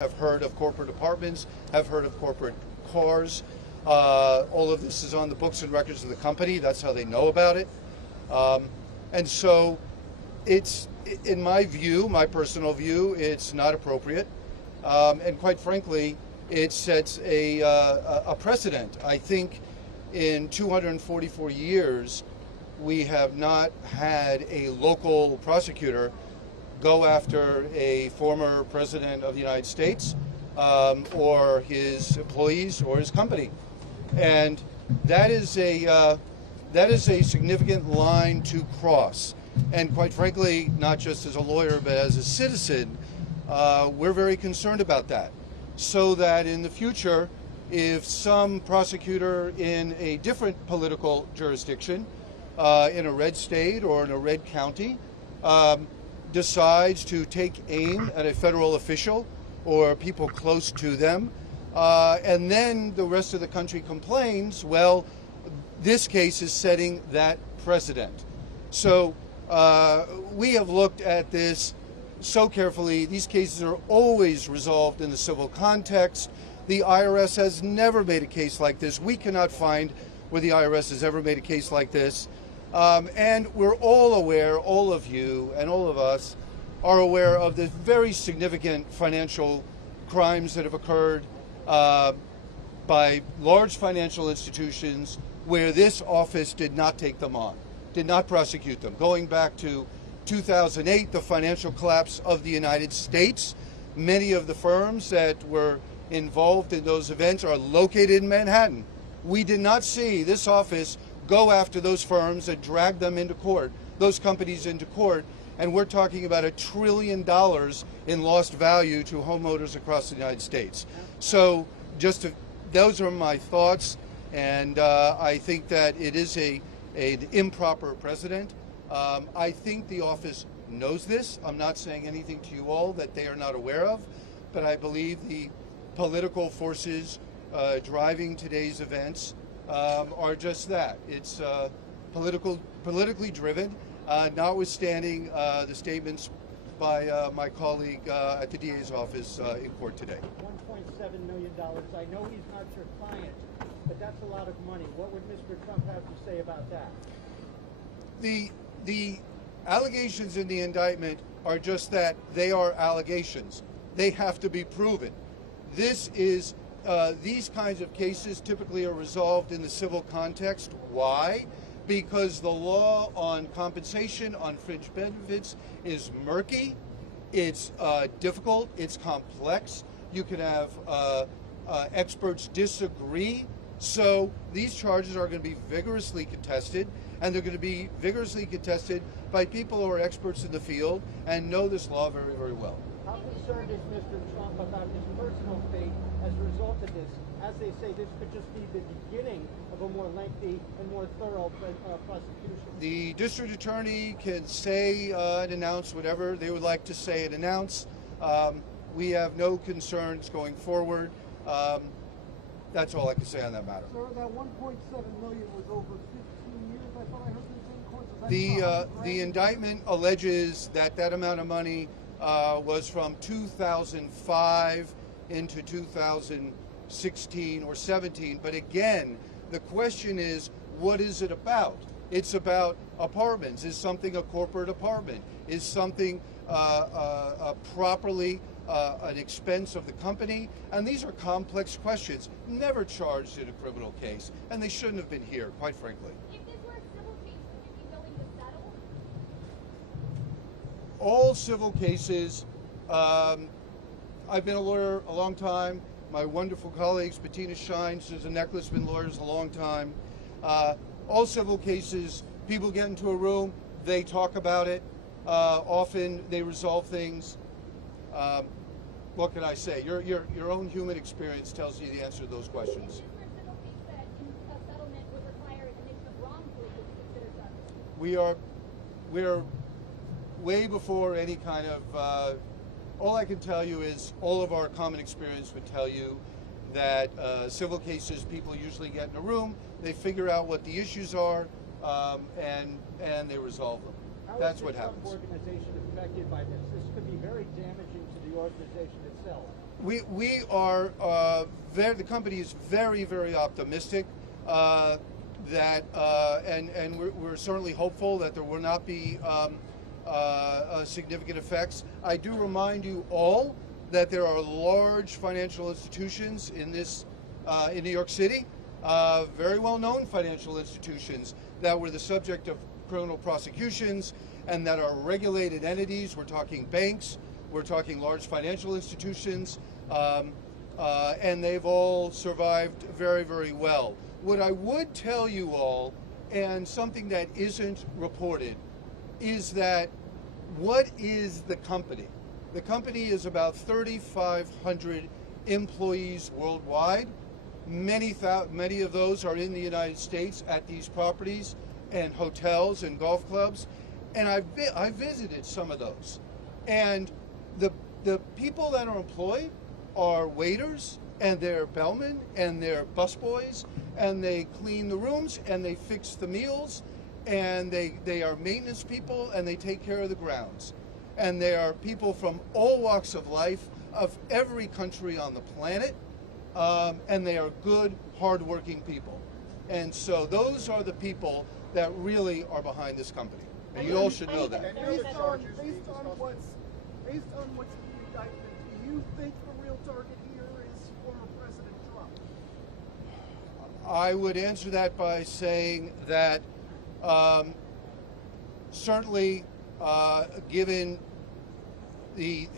have heard of corporate apartments, have heard of corporate cars. All of this is on the books and records of the company. That's how they know about it. And so it's, in my view, my personal view, it's not appropriate. And quite frankly, it sets a precedent. I think in 244 years, we have not had a local prosecutor go after a former president of the United States or his employees or his company. And that is a significant line to cross. And quite frankly, not just as a lawyer, but as a citizen, we're very concerned about that. So that in the future, if some prosecutor in a different political jurisdiction, in a red state or in a red county, decides to take aim at a federal official or people close to them, and then the rest of the country complains, well, this case is setting that precedent. So we have looked at this so carefully. These cases are always resolved in the civil context. The IRS has never made a case like this. We cannot find where the IRS has ever made a case like this. And we're all aware, all of you and all of us are aware of the very significant financial crimes that have occurred by large financial institutions where this office did not take them on, did not prosecute them. Going back to 2008, the financial collapse of the United States, many of the firms that were involved in those events are located in Manhattan. We did not see this office go after those firms and drag them into court, those companies into court, and we're talking about $1 trillion in lost value to homeowners across the United States. So those are my thoughts, and I think that it is an improper precedent. I think the office knows this. I'm not saying anything to you all that they are not aware of, but I believe the political forces driving today's events are just that. It's politically driven, notwithstanding the statements by my colleague at the DA's office in court today. $1.7 million. I know he's not your client, but that's a lot of money. What would Mr. Trump have to say about that? The allegations in the indictment are just that. They are allegations. They have to be proven. This is these kinds of cases typically are resolved in the civil context. Why? Because the law on compensation, on fringe benefits is murky, it's difficult, it's complex. You can have experts disagree. So these charges are going to be vigorously contested, and they're going to be vigorously contested by people who are experts in the field and know this law very, very well. How concerned is Mr. Trump about his personal fate as a result of this? As they say, this could just be the beginning of a more lengthy and more thorough prosecution. The district attorney can say and announce whatever they would like to say and announce. We have no concerns going forward. That's all I can say on that matter. Sir, that $1.7 million was over 15 years. I thought I heard this in court. The indictment alleges that that amount of money was from 2005 into 2016 or 17. But again, the question is, what is it about? It's about apartments. Is something a corporate apartment? Is something properly an expense of the company? And these are complex questions, never charged in a criminal case, and they shouldn't have been here, quite frankly. If this were a civil case, would you be willing to settle? All civil cases, I've been a lawyer a long time. My wonderful colleagues, Bettina Shine, Susan Necklace, been lawyers a long time. All civil cases, people get into a room, they talk about it. Often they resolve things. What can I say? Your own human experience tells you the answer to those questions. Is there a civil case that a settlement would require a conviction of wrongfully to be considered justice? We are way before any kind of. All I can tell you is all of our common experience would tell you that civil cases, people usually get in a room, they figure out what the issues are, and they resolve them. How is the Trump organization affected by this? This could be very damaging to the organization itself. we are the company is very, very optimistic and we're certainly hopeful that there will not be significant effects. I do remind you all that there are large financial institutions in New York City, very well-known financial institutions that were the subject of criminal prosecutions and that are regulated entities. We're talking banks, we're talking large financial institutions, and they've all survived very, very well. What I would tell you all, and something that isn't reported, is that what is the company? The company is about 3,500 employees worldwide. Many of those are in the United States at these properties and hotels and golf clubs. And I visited some of those. And the people that are employed are waiters, and they're bellmen, and they're busboys, and they clean the rooms, and they fix the meals, and they are maintenance people, and they take care of the grounds. And they are people from all walks of life, of every country on the planet, and they are good, hardworking people. And so those are the people that really are behind this company. And you all should know that. Based on what's in the indictment, do you think the real target here is former President Trump? I would answer that by saying that certainly, given the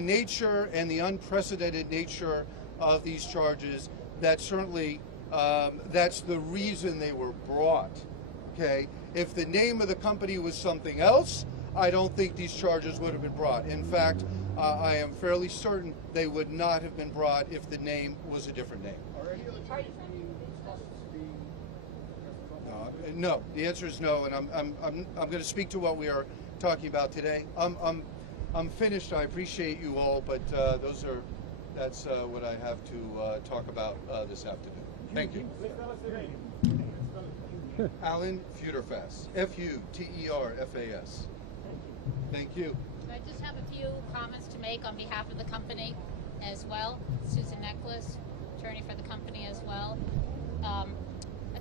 nature and the unprecedented nature of these charges, that certainly that's the reason they were brought. Okay, if the name of the company was something else, I don't think these charges would have been brought. In fact, I am fairly certain they would not have been brought if the name was a different name. Are any other charges being discussed being No, the answer is no, and I'm going to speak to what we are talking about today. I'm finished. I appreciate you all, but that's what I have to talk about this afternoon. Thank you. Alan Futerfas, Futerfas. Thank you. I just have a few comments to make on behalf of the company as well. Susan Necklace, attorney for the company as well. I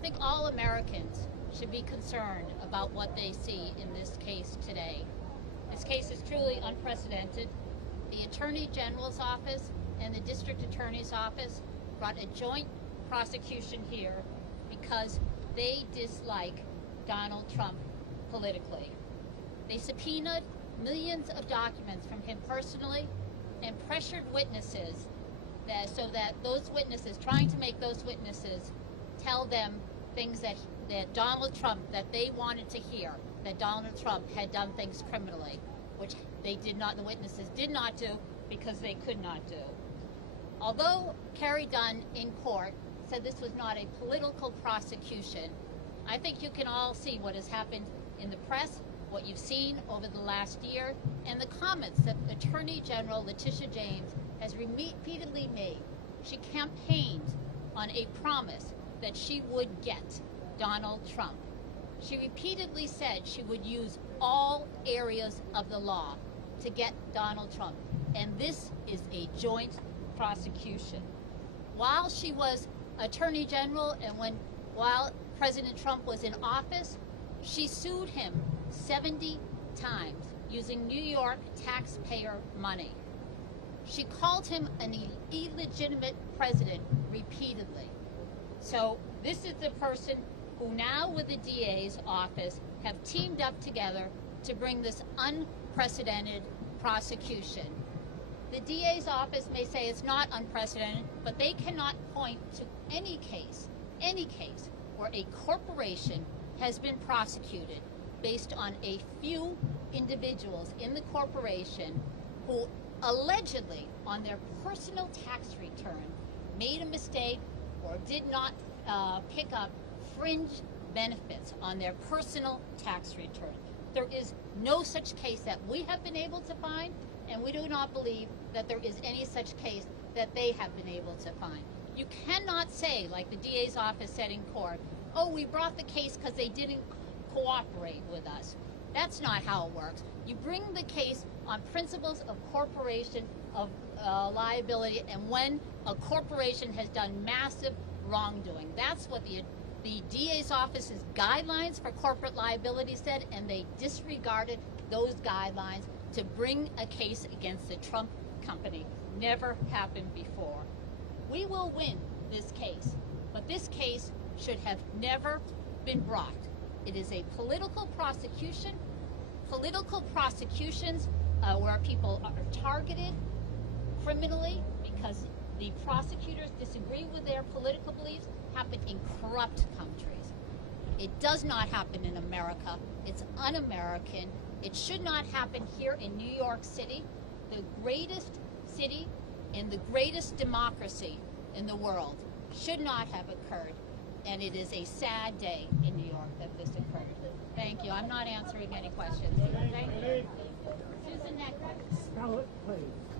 think all Americans should be concerned about what they see in this case today. This case is truly unprecedented. The Attorney General's office and the District Attorney's office brought a joint prosecution here because they dislike Donald Trump politically. They subpoenaed millions of documents from him personally and pressured witnesses so that those witnesses, trying to make those witnesses tell them things that Donald Trump, that they wanted to hear, that Donald Trump had done things criminally, which they did not, the witnesses did not do because they could not do. Although Kerry Dunn in court said this was not a political prosecution, I think you can all see what has happened in the press, what you've seen over the last year, and the comments that Attorney General Letitia James has repeatedly made. She campaigned on a promise that she would get Donald Trump. She repeatedly said she would use all areas of the law to get Donald Trump, and this is a joint prosecution. While she was Attorney General and while President Trump was in office, she sued him 70 times using New York taxpayer money. She called him an illegitimate president repeatedly. So this is the person who now with the DA's office have teamed up together to bring this unprecedented prosecution. The DA's office may say it's not unprecedented, but they cannot point to any case where a corporation has been prosecuted based on a few individuals in the corporation who allegedly on their personal tax return made a mistake or did not pick up fringe benefits on their personal tax return. There is no such case that we have been able to find, and we do not believe that there is any such case that they have been able to find. You cannot say, like the DA's office said in court, oh, we brought the case because they didn't cooperate with us. That's not how it works. You bring the case on principles of cooperation, of liability and when a corporation has done massive wrongdoing. That's what the DA's office's guidelines for corporate liability said, and they disregarded those guidelines to bring a case against the Trump company. Never happened before. We will win this case, but this case should have never been brought. It is a political prosecution. Political prosecutions where people are targeted criminally because the prosecutors disagree with their political beliefs happen in corrupt countries. It does not happen in America. It's un-American. It should not happen here in New York City, the greatest city and the greatest democracy in the world. Should not have occurred. And it is a sad day in New York that this occurred. Thank you. I'm not answering any questions. Thank you. Susan Neckler. Spell it, please.